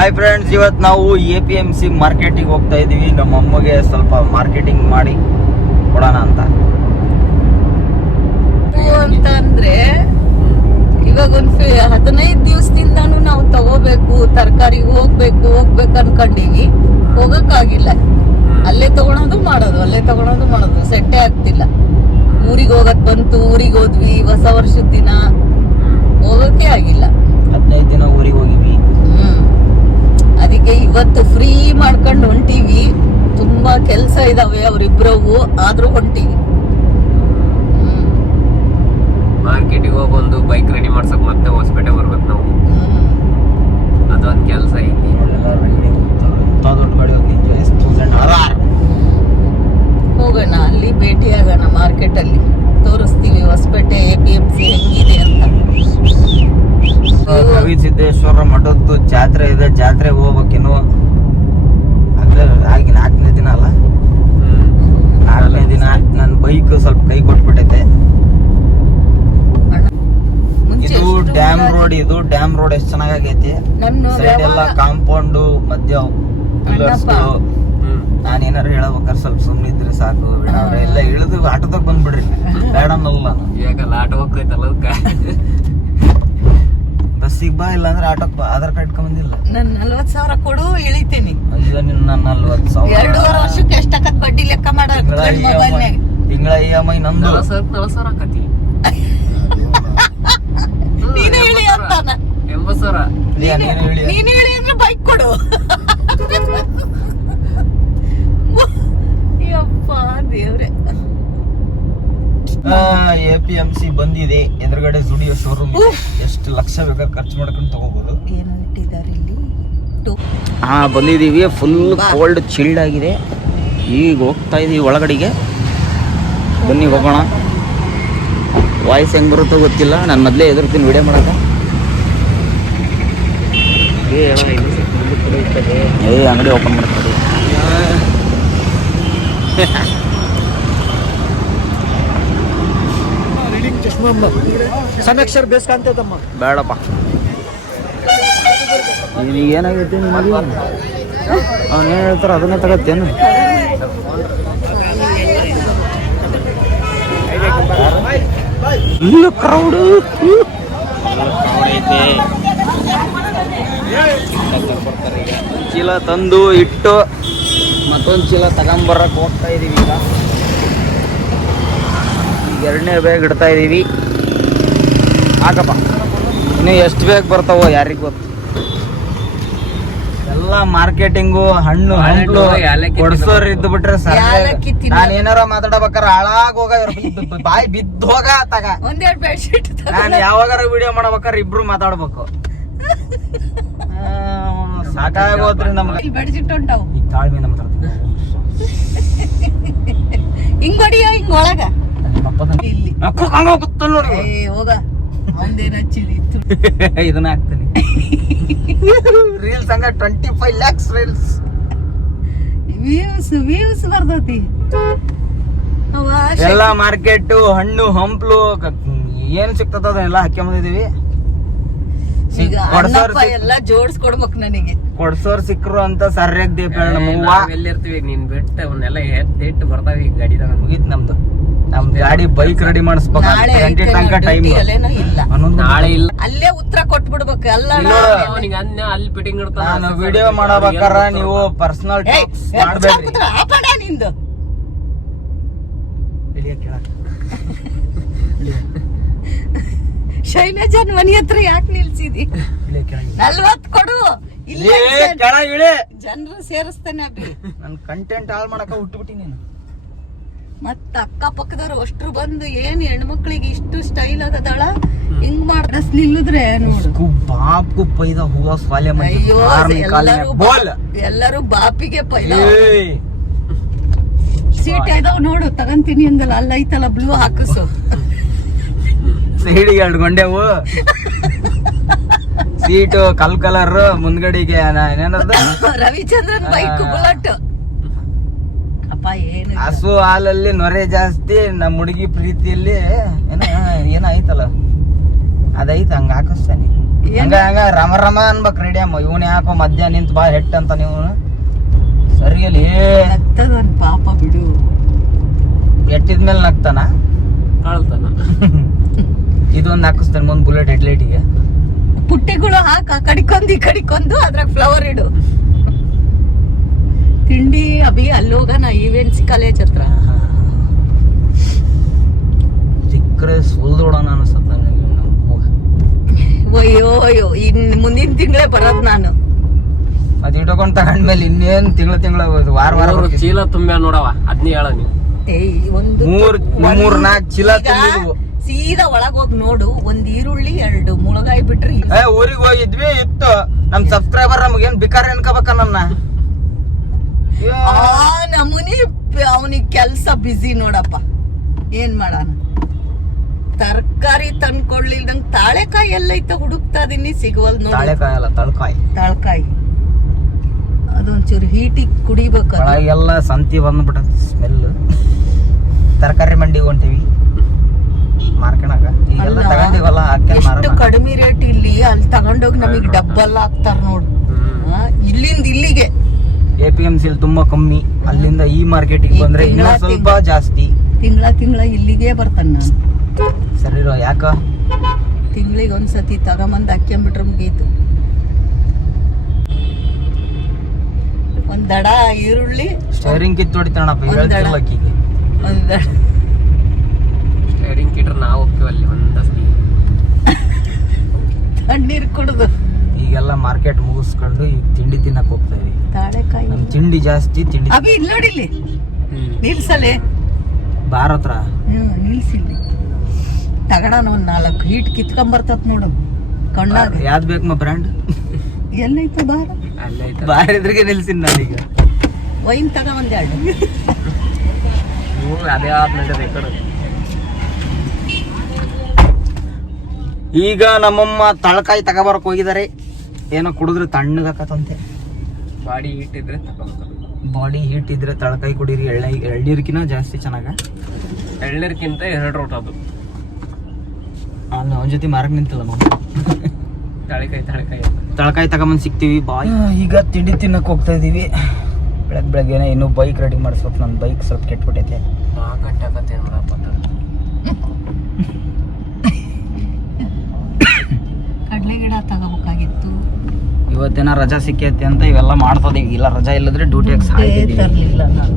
Hi friends, ಇವತ್ತು ನಾವು APMC ಮಾರ್ಕೆಟಿಗೆ ಹೋಗ್ತಾ ಇದೀವಿ. ನಮ್ಮ ಅಮ್ಮಗೆ ಸ್ವಲ್ಪ ಮಾರ್ಕೆಟಿಂಗ್ ಮಾಡಿ ಕೊಡೋಣ ಅಂತ. ಅಂದ್ರೆ ಇವಾಗ ಒಂದು 15 ದಿವಸದಿಂದಾನು ನಾವು ತಗೋಬೇಕು, ತರಕಾರಿ ಹೋಗ್ಬೇಕು ಅನ್ಕೊಂಡಿವಿ. ಹೋಗಕ್ಕಾಗಿಲ್ಲ. ಅಲ್ಲೇ ತಗೊಳೋದು ಮಾಡೋದು ಸೆಟ್ಟೆ ಆಗ್ತಿಲ್ಲ. ಊರಿಗೆ ಹೋಗಕ್ ಬಂತು, ಊರಿಗೆ ಹೋದ್ವಿ. ಹೊಸ ವರ್ಷದ ದಿನ ಹೋಗಕ್ಕೆ ಆಗಿಲ್ಲ. 15 ದಿನ ಊರಿಗೆ ಹೋಗಿವಿ. ಅದಕ್ಕೆ ಇವತ್ತು ಫ್ರೀ ಮಾಡ್ಕೊಂಡು ಹೊಂಟಿವಿ. ತುಂಬಾ ಕೆಲ್ಸ ಇದಾವೆ ಅವ್ರಿಬ್ರವು, ಆದ್ರೂ ಹೊಂಟಿವಿ. ಮಾರ್ಕೆಟಿಗೆ ಹೋಗಿ ಒಂದು ಬೈಕ್ ರೆಡಿ ಮಾಡ್ಸಕ್ ಮತ್ತೆ ಹೊಸಪೇಟೆ ಬರ್ಬೇಕು ನಾವು. ಅದೊಂದು ಕೆಲಸ ಐತಿ. ಹೋಗೋಣ, ಅಲ್ಲಿ ಭೇಟಿ ಆಗೋಣ. ಮಾರ್ಕೆಟ್ ಅಲ್ಲಿ ತೋರಿಸ್ತೀವಿ ಹೊಸಪೇಟೆ APMC ಹೆಂಗಿದೆ ಅಂತ. ಗವಿಸಿದ್ದೇಶ್ವರ ಮಠದ್ದು ಜಾತ್ರೆ ಇದೆ. ಜಾತ್ರೆಗೆ ಹೋಗ್ಬೇಕಿನ್ನು. ಆಗಿ 4ನೇ ದಿನ ಅಲ್ಲ, 4ನೇ ದಿನ. ನನ್ನ ಬೈಕ್ ಸ್ವಲ್ಪ ಕೈ ಕೊಟ್ಬಿಟ್ಟೈತೆ. ಇದು ಡ್ಯಾಮ್ ರೋಡ್. ಇದು ಡ್ಯಾಮ್ ರೋಡ್ ಎಷ್ಟು ಚೆನ್ನಾಗೈತಿ. ಸೈಡ್ ಎಲ್ಲ ಕಾಂಪೌಂಡ್, ಮಧ್ಯ ಪಿಲ್ಲರ್ಸ್. ನಾನು ಏನಾರು ಹೇಳಬೇಕಾದ್ರೆ ಸ್ವಲ್ಪ ಸುಮ್ಮನಿದ್ರೆ ಸಾಕು. ಎಲ್ಲ ಇಳಿದು ಆಟೋದಾಗ ಬಂದ್ಬಿಡ್ರಿ, ಬೇಡ ಅನ್ನಲ್ಲ. ಇವಾಗಲ್ಲ ಆಟೋ ಹೋಗ್ತೈತಲ್ಲ, ಬಸ್ಸಿಗೆ ಬಾ, ಇಲ್ಲ ಅಂದ್ರೆ ಆಟೋಕ್ ಬಾ. ಆಧಾರ್ ಕಾರ್ಡ್ ಬಂದಿಲ್ಲ. ನಾನು 40,000 ಕೊಡು, ಇಳಿತೀನಿ. ಅಯ್ಯೋ, ನಿನ್ನ 40,000. 2.5 ವರ್ಷಕ್ಕೆ ಎಷ್ಟಾಗತ್ ಬಡ್ಡಿ ಲೆಕ್ಕ ಮಾಡ. ತಿಂಗಳ EMI ನಂದು. 40,000 ಆಕತಿ. ನೀನೇ ಇಳಿ ಅಂತಾನ. 80,000. ನೀನೇ ಇಳಿ ಅಂದ್ರೆ ಬೈಕ್ ಕೊಡು. ಯಪ್ಪ ದೇವ್ರೆ. APMC ಬಂದಿದೆ. ಎದುರುಗಡೆ ಜುಡಿಯೋ ಶೋರೂಮ್ ಇದೆ. ಎಷ್ಟು ಲಕ್ಷ ಬೇಕಾ ಖರ್ಚು ಮಾಡ್ಕೊಂಡು ತಗೋಬಹುದು. ಏನು ಇಟ್ಟಿದ್ದಾರೆ ಇಲ್ಲಿ? ಬಂದಿದೀವಿ. ಫುಲ್ ಕೋಲ್ಡ್ ಚಿಲ್ಡ್ ಆಗಿದೆ. ಈಗ ಹೋಗ್ತಾ ಇದೀವಿ ಒಳಗಡೆಗೆ. ಬನ್ನಿ ಹೋಗೋಣ. ವಾಯ್ಸ್ ಹೆಂಗ್ ಬರುತ್ತೋ ಗೊತ್ತಿಲ್ಲ. ನಾನು ಮೊದಲೇ ಎದುರ್ತೀನಿ ವಿಡಿಯೋ ಮಾಡಕ. ಅಂಗಡಿ ಓಪನ್ ಮಾಡ್ತಾರೆ. ಸಮೀಕ್ಷರ್ ಬೇಸ್ಕಂತದಮ್ಮ ಬೇಡಪ್ಪ. ಈಗ ಏನಾಗೈತಿ ನಿಮಗೆ? ಅವ್ನು ಏನು ಹೇಳ್ತಾರ ಅದನ್ನೇ ತಗತ್ತೇನು? ಇಲ್ಲ ಕ್ರೌಡು ಐತೆ. ಚೀಲ ತಂದು ಇಟ್ಟು ಮತ್ತೊಂದು ಚೀಲ ತಗೊಂಬರಕ್ಕೆ ಹೋಗ್ತಾ ಇದೀವಿ. ಈಗ 2ನೇ ಬ್ಯಾಗ್ ಇಡ್ತಾ ಇದೀವಿ. ಹಾಕಪ್ಪ. ಇನ್ನು ಎಷ್ಟು ಬೇಗ ಬರ್ತಾವೋ ಯಾರಿಗೆ ಗೊತ್ತು. ಎಲ್ಲ ಮಾರ್ಕೆಟಿಂಗು, ಹಣ್ಣು ಹಂಪ್ಲು ಕೊಡ್ಸೋರ್ ಇದ್ದು ಬಿಟ್ರೆ ಸರ್. ನಾನು ಏನಾರ ಮಾತಾಡಬೇಕಾರ ಹಾಳಾಗ ಹೋಗ, ಬಾಯಿ ಬಿದ್ದು ಹೋಗ ತಗ. ಒಂದೆರಡು ಬೆಡ್ಶೀಟ್ ನಾನು ಯಾವಾಗಾರ ವಿಡಿಯೋ ಮಾಡ್ಬೇಕಾರೆ ಇಬ್ರು ಮಾತಾಡ್ಬೇಕು. ಸಾಕಾಗೋದ್ರಿ ನಮ್ಗೆ. ಬೆಡ್ಶೀಟ್ ಉಂಟಾವು. ಈಗ ತಾಳ್ಮೆಯಿಂದ ಮಾತಾಡ್ತೀನಿ. ಹಿಂಗ್ ಹೊಡಿಯೋ, ಹಿಂಗ್ ಒಳಗ ಇಲ್ಲಿ ನೋಡಿ. ಹೋಗ, ಒಂದೇನ ಹಚ್ಚಿದಿ. ಇದನ್ನ ಹಾಕ್ತೀನಿ. ರೀಲ್ಸ್ ಹಂಗ 25 lakhs ರೀಲ್ಸ್ ವ್ಯೂಸ್ ಬರ್ತೈತಿ. ಎಲ್ಲ ಮಾರ್ಕೆಟ್ ಹಣ್ಣು ಹಂಪ್ಲು ಏನ್ ಸಿಗ್ತದ ಅದನ್ನೆಲ್ಲ ಹಾಕ್ಯಂಬಂದಿದೀವಿ. ಈಗ ಅಣ್ಣಪ್ಪ ಎಲ್ಲ ಜೋಡಿಸ್ಕೊಡ್ಬೇಕು ನನಗೆ. ಕೊಡ್ಸೋರ್ ಸಿಕ್ರು ಅಂತ ಸರ್ಯಾಗ ದೀಪ ಎಲ್ಲಿರ್ತೀವಿ ನೀನ್ ಬಿಟ್ಟ ಅವನ್ನೆಲ್ಲ ಎತ್ತಿಟ್ಟು ಬರ್ತಾವ. ಈಗ ಗಾಡಿದಾಗ ಮುಗೀತ್ ನಮ್ದು ಗಾಡಿ ಬೈಕ್ ರೆಡಿ ಮಾಡಿಸ್ಬೇಕು. ಟೈಮ್ ನಾಳೆ ಇಲ್ಲ, ಅಲ್ಲೇ ಉತ್ತರ ಕೊಟ್ಬಿಡ್ಬೇಕು. ಅಲ್ಲ ಅಲ್ಲಿ ಫಿಟ್ಟಿಂಗ್ ಇರ್ತಾವ. ನಾನು ವಿಡಿಯೋ ಮಾಡಬೇಕಾರ ನೀವು ಪರ್ಸನಲ್ ಮಾಡ್ಬೇಡ್ರಿ. ನಿಂದು ಶೈಲಜಾನ್ ಮನಿ ಹತ್ರ ಯಾಕೆ ನಿಲ್ಸಿದಿ? 40 ಕೊಡು. ಜನರು ಸೇರಿಸ್ತಾನೆ. ನನ್ ಕಂಟೆಂಟ್ ಹಾಳು ಮಾಡಕ ಹುಟ್ಟುಬಿಟ್ಟಿ ನೀನು. ಮತ್ತ ಅಕ್ಕ ಪಕ್ಕದವ್ರು ಅಷ್ಟ್ರು ಬಂದು ಏನ್ ಹೆಣ್ಮಕ್ಳಿಗೆ ಇಷ್ಟು ಸ್ಟೈಲ್ ಆಗದಾಳ, ಹಿಂಗ್ ಮಾಡ್ರಸ್ ನಿಲ್ಲುದ್ರೆ ನೋಡು. ಬಾಪ್ಗೂ ಪೈದ ಹೂವ ಸ್ವಾಲೆ. ಅಯ್ಯೋ, ಎಲ್ಲರೂ ಬಾಪಿಗೆ ಪೈದ. ಸೀಟ್ ಇದಾವ್ ನೋಡು, ತಗಂತೀನಿ ಅಂದಲ್ಲ. ಅಲ್ಲ ಐತಲ್ಲ ಬ್ಲೂ ಹಾಕಿಸು. ಸೈಡಿಗೆ 2 ಗೊಂಡೆವು. ಸೀಟು ಕಲರ್ ಮುಂದ್ಗಡೆಗೆ ಏನದ ರವಿಚಂದ್ರನ್ ಬೈಕ್ ಬುಲೆಟ್. ಹಸು ಹಾಲಲ್ಲಿ ನೊರೆ ಜಾಸ್ತಿ, ನಮ್ಮ ಹುಡುಗಿ ಪ್ರೀತಿಯಲ್ಲಿ ಏನ ಐತಲ್ಲ ಅದೈತ್ ಹಂಗ ಹಾಕಿಸ್ತಾನೆ ಹಂಗ ರಮ ರಮ ಅನ್ಬೇಕ್ ರೇಡಿಯಮ್. ಇವನ್ ಯಾಕೋ ಮಧ್ಯ ನಿಂತ ಬಾ ಹೆಟ್ ಅಂತ ನೀವು ಸರಿಯಲ್ಲಿ ನಗ್ತದನ್ ಪಾಪ ಬಿಡು. ಎಟ್ಟಿದ್ಮೇಲೆ ನಗ್ತಾನ ಕಾಳ್ತಾನ. ಇದೊಂದು ಹಾಕಿಸ್ತಾನೆ ಮುಂದ್ ಬುಲೆಟ್ ಹೆಡ್ಲೈಟಿಗೆ. ಪುಟ್ಟಿಗಳು ಹಾಕ ಕಡಿಕೊಂದು ಈ ಕಡಿಕೊಂದು ಅದ್ರಾಗ ಫ್ಲವರ್ ಇಡು. ತಿಂಡಿ ಅಭಿ ಅಲ್ಲೋಗನ ಇವೆನ್ಸಿ ಕಾಲೇಜ್ ಹತ್ರ. ಸಿಕ್ಕರೆ ಸುಲ್ದೋಡೋಣ ಅನ್ಸತ್ತ ನನಗೆ. ಅಯ್ಯೋ ಅಯ್ಯೋ ಇನ್ ಮುಂದಿನ ತಿಂಗಳೇ ಬರೋದ್ ನಾನು. ಅದ್ ಇಟ್ಕೊಂಡ್ ತಗೊಂಡ್ಮೇಲೆ ಇನ್ನೇನ್ ತಿಂಗಳ ವಾರ ಚೀಲ ತುಂಬ ನೋಡವ ಅದ್ನೇ ಹೇಳ ನೀವು. ಒಂದು 3-4 ಚೀಲ ತುಂಬಿದ್ವು. ಸೀದಾ ಒಳಗ್ ಹೋಗಿ ನೋಡು, ಒಂದ್ ಈರುಳ್ಳಿ 2 ಮುಳಗಾಯಿ ಬಿಟ್ರಿ. ಊರಿಗೆ ಹೋಗಿದ್ವಿ ಇತ್ತು ನಮ್ ಸಬ್ಸ್ಕ್ರೈಬರ್ ನಮ್ಗೇನ್ ಬಿಕಾರ ಎನ್ಕೋಬೇಕ ನನ್ನ. ಆ ನಮೂನಿ ಅವನಿಗೆ ಕೆಲ್ಸ ಬಿಸಿ ನೋಡಪ್ಪ, ಏನ್ ಮಾಡಾನ. ತರಕಾರಿ ತಂದ್ಕೊಡ್ಲಿಲ್ದಂಗ್ ತಾಳೆಕಾಯಿ ಎಲ್ಲೈತ ಹುಡುಕ್ತಾ ಇದೀನಿ, ಸಿಗವಲ್ ನೋಡಿ. ತಾಳೆಕಾಯಿ ಅಲ್ಲ ತಾಳ್ಕಾಯಿ ಅದೊಂಚೂರು ಹೀಟಿಗೆ ಕುಡಿಬೇಕು. ಎಲ್ಲ ಸಂತಿ ಬಂದ್ಬಿಟ್ಟ ಸ್ಮೆಲ್. ತರಕಾರಿ ಮಂಡಿಗೆ ಹೊಂಟಿವಿ ಮಾರ್ಕೆಣಕ. ಈಗೆಲ್ಲ ತಗೊಂಡಿವಲ್ಲ ಎಷ್ಟು ಕಡಿಮೆ ರೇಟ್ ಇಲ್ಲಿ, ಅಲ್ಲಿ ತಗೊಂಡೋಗಿ ನಮಗ್ ಡಬ್ಬಲ್ ಹಾಕ್ತಾರ ನೋಡು. ಇಲ್ಲಿಂದ ಇಲ್ಲಿಗೆ APMC ತುಂಬಾ ಕಮ್ಮಿ, ಅಲ್ಲಿಂದ ಈ ಮಾರ್ಕೆಟಿಗೆ ಬಂದ್ರೆ ಇನ್ನೂ ಸ್ವಲ್ಪ ಜಾಸ್ತಿ. ತಿಂಗಳ ಇಲ್ಲಿಗೆ ಬರ್ತಾನ ನಾನು. ಸರಿ ಯಾಕ ತಿಂಗಳಿಗೆ ಒಂದ್ಸತಿ ತಗೊಂಬಂದ್ ಹಾಕ್ಯಂಬಿಟ್ರೆ ಮುಗೀತು. ಒಂದ್ ದಡ ಈರುಳ್ಳಿ, ಸ್ಟೈರಿಂಗ್ ಕಿತ್ತು ಹೊಡಿತಾಣಪ್ಪ. ಹೇಳ್ತಿಲ್ಲ ಅಕ್ಕಿಗೆ ಒಂದ್ ದಡ ಸ್ಟೈರಿಂಗ್ ಕಿಟ್ರೆ ನಾವು ಹೋಗ್ತೀವಲ್ಲಿ ಒಂದಷ್ಟು ತಣ್ಣೀರ್ ಕುಡ್ದು. ಈಗೆಲ್ಲ ಮಾರ್ಕೆಟ್ ಮುಗಿಸ್ಕೊಂಡು ಈಗ ತಿಂಡಿ ತಿನ್ನಕ್ ಹೋಗ್ತಾ ಇದೀವಿ. ತಾಳೆಕಾಯಿ ನಮ್ ತಿಂಡಿ ಜಾಸ್ತಿ ತಿಂಡಿ. ಅಭಿ ಇಲ್ಲಿ ನೋಡಿಲ್ಲಿ ನಿಲ್ಸಲೆ ಬಾರ್ ಹತ್ರ ನಿಲ್ಸಿಲ್ಲಿ ತಗಡನ ಒಂದ್ 4 ಹೀಟ್ ಕಿತ್ಕೊಂಬರ್ತತ್ ನೋಡು ಕಣ್ಣಾಗ. ಯಾವ್ದು ಬೇಕಮ್ಮ ಬ್ರ್ಯಾಂಡ್? ಎಲ್ಲೈತ ಬಾರ ಅಲ್ಲೇ ಐತೆ. ಬಾರ್ ಇದ್ರಿಗೆ ನಿಲ್ಸಿನ್ ನಾನೀಗ. ವೈನ್ ತಗೊಂಡ್ 2. ಅದೇ ಆದ್ಮೇಲೆ ಕಡೆ ಈಗ ನಮ್ಮಮ್ಮ ತಳಕಾಯಿ ತಗೋಬರಕ್ ಹೋಗಿದ್ದಾರೆ. ಏನೋ ಕುಡಿದ್ರೆ ತಣ್ಣಗಾಕತ್ತಂತೆ. ಬಾಡಿ ಹೀಟ್ ಇದ್ರೆ ತಗೊಂತಾರೆ. ಬಾಡಿ ಹೀಟ್ ಇದ್ರೆ ತಳಕಾಯಿ ಕುಡೀರಿ. ಎಳ್ನೀರ್ಕಿನ ಜಾಸ್ತಿ ಚೆನ್ನಾಗ. ಎಳ್ಳೀರ್ಕಿಂತ 2 ರೋಟ್ ಅದು. ಅವನ ಜೊತೆ ಮಾರಕ್ ನಿಂತಿಲ್ಲ ನಾವು. ತಳಕಾಯಿ ತಗೊಂಬಂದ್ ಸಿಗ್ತೀವಿ ಬಾಯ್. ಈಗ ತಿಂಡಿ ತಿನ್ನಕ್ ಹೋಗ್ತಾ ಇದೀವಿ. ಬೆಳಗ್ಗೆನೆ ಇನ್ನೂ ಬೈಕ್ ರೆಡಿ ಮಾಡಿಸ್ಬೇಕು. ನನ್ನ ಬೈಕ್ ಸ್ವಲ್ಪ ಕೆಟ್ಬಿಟ್ಟೈತೆ. 4 ಗಂಟೆ ಆಗತ್ತೆ ನೋಡಪ್ಪ. ಕಡ್ಲೆ ಗಿಡ ತಗೋಬೇಕಾಗಿತ್ತು. ಇವತ್ತೇನ ರಜಾ ಸಿಕ್ಕೈತಿ ಅಂತ ಇವೆಲ್ಲ ಮಾಡ್ತದೀವಿ. ಇಲ್ಲ ರಜಾ ಇಲ್ಲದ್ರೆ ಡ್ಯೂಟಿಯಾಗ ಸಾಯ್ತಿದೀವಿ. ತರ್ಲಿಲ್ಲ ನಾನು.